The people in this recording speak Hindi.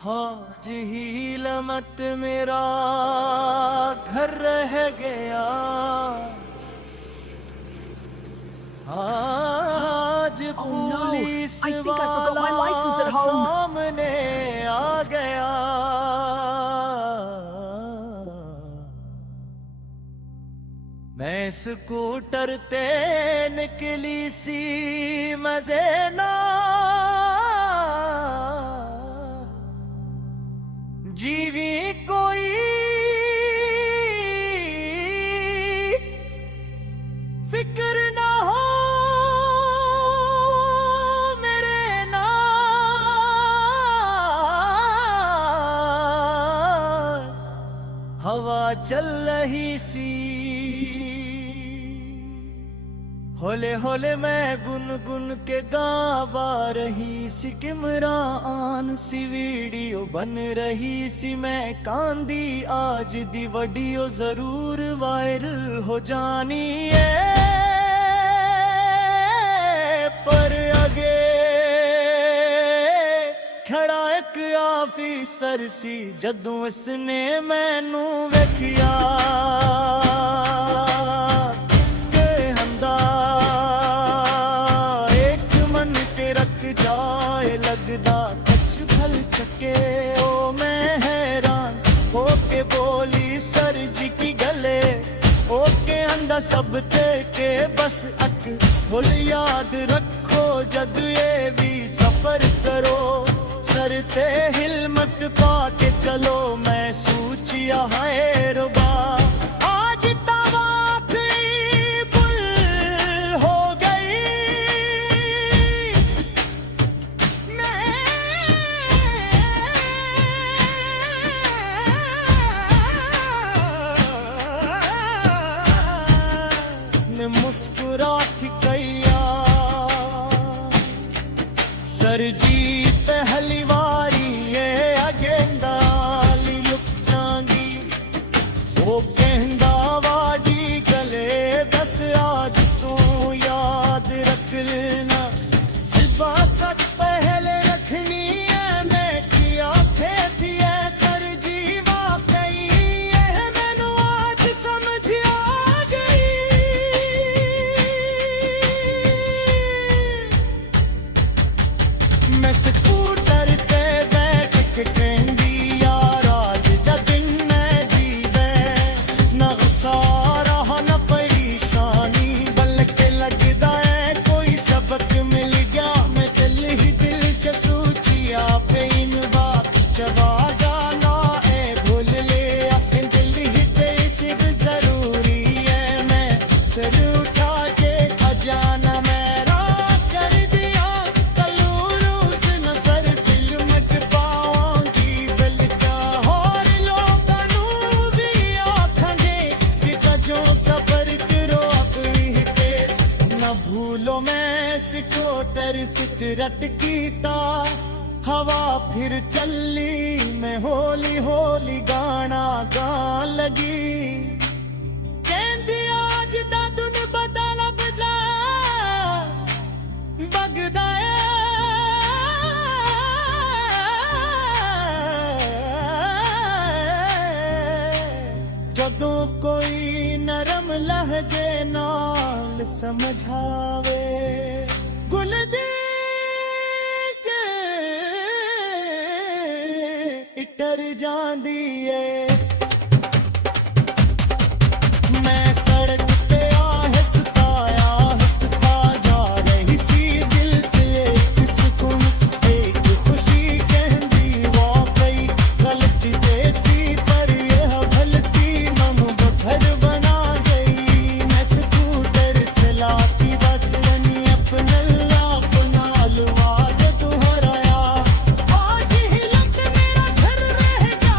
आज ही लमट मेरा घर रह गया, आज पुलिस वाला सामने आ गया। मैं स्कूटर ते निकली सी मजे ना, जीवी कोई फिक्र ना हो मेरे नाल, हवा चल रही सी। होले होले मैं गुनगुन के गावा रही सी, किमरान सी वीडियो बन रही सी। मैं कांदी आज दी वीडियो जरूर वायरल हो जानी है, पर अगे खड़ा एक आफिसर सी, जदों इसने मैनू वेखिया लगदा कच फल चके। ओ मैं हैरान होके बोली सर जी की गले, ओके अंदा सब ते के बस अक भुल याद रखो जद ये भी सफर करो, सर ते हिलमट पा के चलो। मैं सूचिया है रुबा आज मुस्कुरा थी कैया। सर जी पहली बारी ये अगेंदा लुक जांगी, वो कहंदा वाडी गले दस आज तू याद रख लेना, बासत पहले रखनी है मैं किया थे थी है। सर जी वाकई ये मैनू आज समझ आ गई। मैं स्कूटर ते बैठ के कहंदी यार आज दा दिन मैं जीवे, ना गुस्सा ना परेशानी, बल्कि लगदा है कोई सबक मिल गया। मैं दिल ही दिल च सोचिया पे इन बात चवागा ना ए भूल ले, अपने दिल ही ते सिर्फ जरूरी है। मैं सर उठा के खजाना मेरा कर दिया कलूरूस नजर, फिल्मट पाऊंगी बल्कि और लोगों नू भी आखंगे कि कजों सफर करो अपनी तेज न भूलो। मैं स्कूटर सिटरट कीता, हवा फिर चली, मैं होली होली गाना गान लगी। कहंदी आज दा दुन बदला बदला बगदा है, जदों कोई नरम लहजे नाल समझावे, गुल दी इटर जांदी है। मैं सड़क पे आहिस्ता जा रही सी, दिल च एक सुकून एक खुशी, कहंदी वाकई गलती देसी पर यह भलती मम घर बना गई। मैं स्कूटर चलाती बदलनी अपने लाख नाल वाद दोहराया, आज ही लट मेरा घर रह गया।